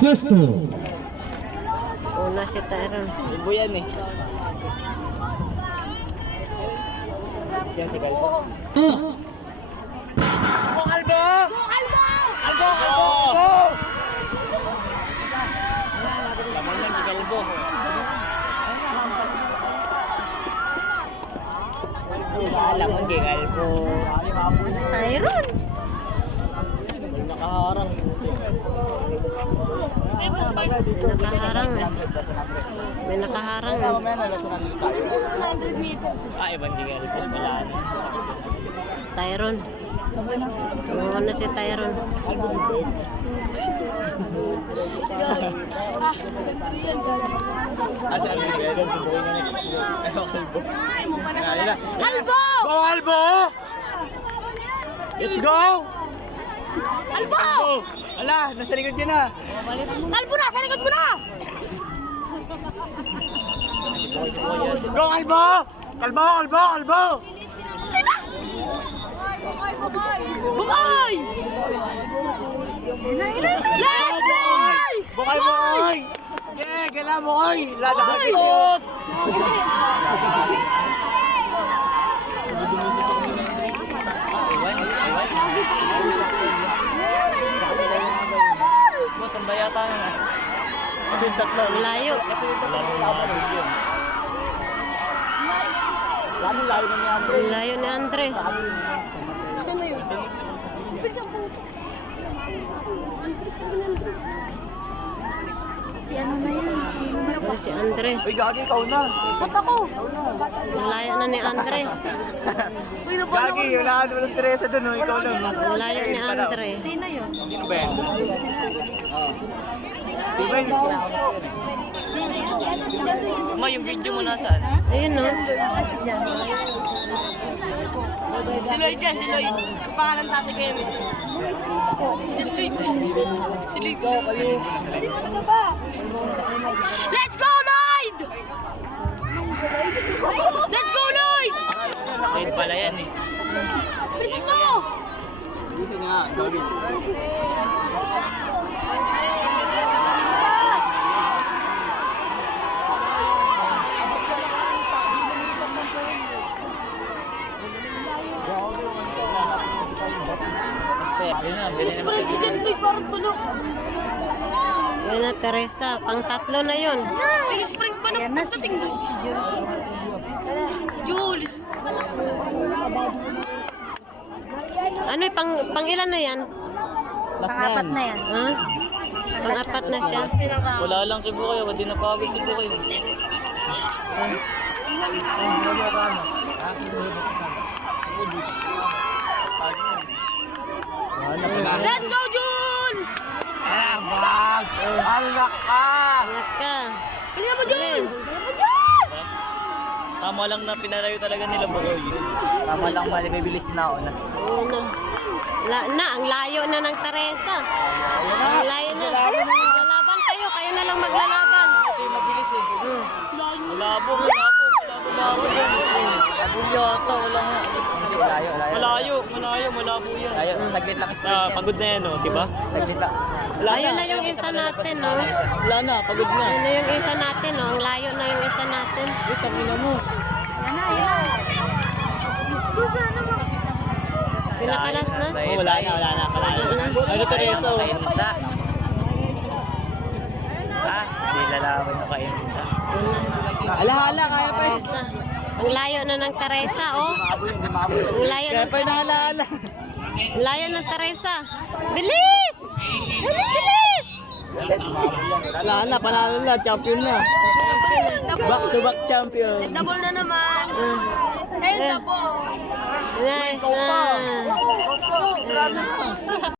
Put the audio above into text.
Pwesto. Una si Tyron. Ibo yan eh. Siyang si Galbo. Kalbo! Laman lang si Galbo. Laman si Galbo. Si Tyron. Nakaharang. Nakaharang eh. May nakaharang eh. Ibang si Galbo. Wala na. Tyron. Una si Tyron. Asa ang nilagay doon? Subukin na next. Kalbo. Kalbo! Go, Kalbo! Let's go! Kalbo! Ala, nasa likod yun na. Kalbo na! Sa likod mo na! Go, Kalbo! Kalbo, Kalbo, Kalbo! Bukay! Let's go! Bukay, Bukay! Yeah, gala, Bukay! Ladakot! Matanda yata na. Layo. Layo ni Andre. Si ano na yan? Si Andre. Uy, gagi, ikaw na. Ba't ako? Layo na ni Andre. Gagi, wala ka naman ng Teresa doon, ikaw lang. Layo ni Andre. Sino yun? Sino ba yan? Si Ben. Ma, yung video mo nasaan? Ayun no. Si Jan. Si Lloyd yan, si Lloyd. Pangalan tatay ko yan. Si Lloyd. Si Lloyd. Dito ka ba? Let's go, Lloyd! Let's go, Lloyd! Ayun pala yan eh. Bisin mo! Bisa nga, gagi. Parang tulog. Yan na Teresa. Pang tatlo na yun. May spring pa na pagdating doon. Si Jules. Ano pang ilan na yan? Pang-apat na yan. Ha? Pang apat na siya. Wala lang kibo kayo, hindi na pawid kibo kayo. Let's go, Jules! Wag! Alak ka! Ingat ka. Pili mo, Jules! Tama lang na pinarayo talaga nila Bogoy. Tama lang mali, may bilis na ako na. Una. Ang layo na ng Teresa. Ang layo na. Maglalaban kayo. Kayo na lang maglalaban. Ito yung mabilis eh. Malabo yan. Yata, wala nga. Malayo, malabo yan. Saglit lang sprint. Pagod na yan, no? Diba? Saglit lang. Ayun na yung isa natin, no? Wala na, pagod na. Ayun na yung isa natin, no? Ang layo na yung isa natin. Wait, tangina mo. Yan na. Diyos ko, sana mo. Pinakalas na? Wala na. Ano Teresa? Hindi lalaban na kayo. Alahala, kaya pa eh. Teresa. Ang layo na ng Teresa, oh. Ang layo ng Teresa. Ang layo ng Teresa. Bilis! Bilis! Alahala, panalo na, champion na. Back to back champion. Double na naman. Eh, Double. Nice.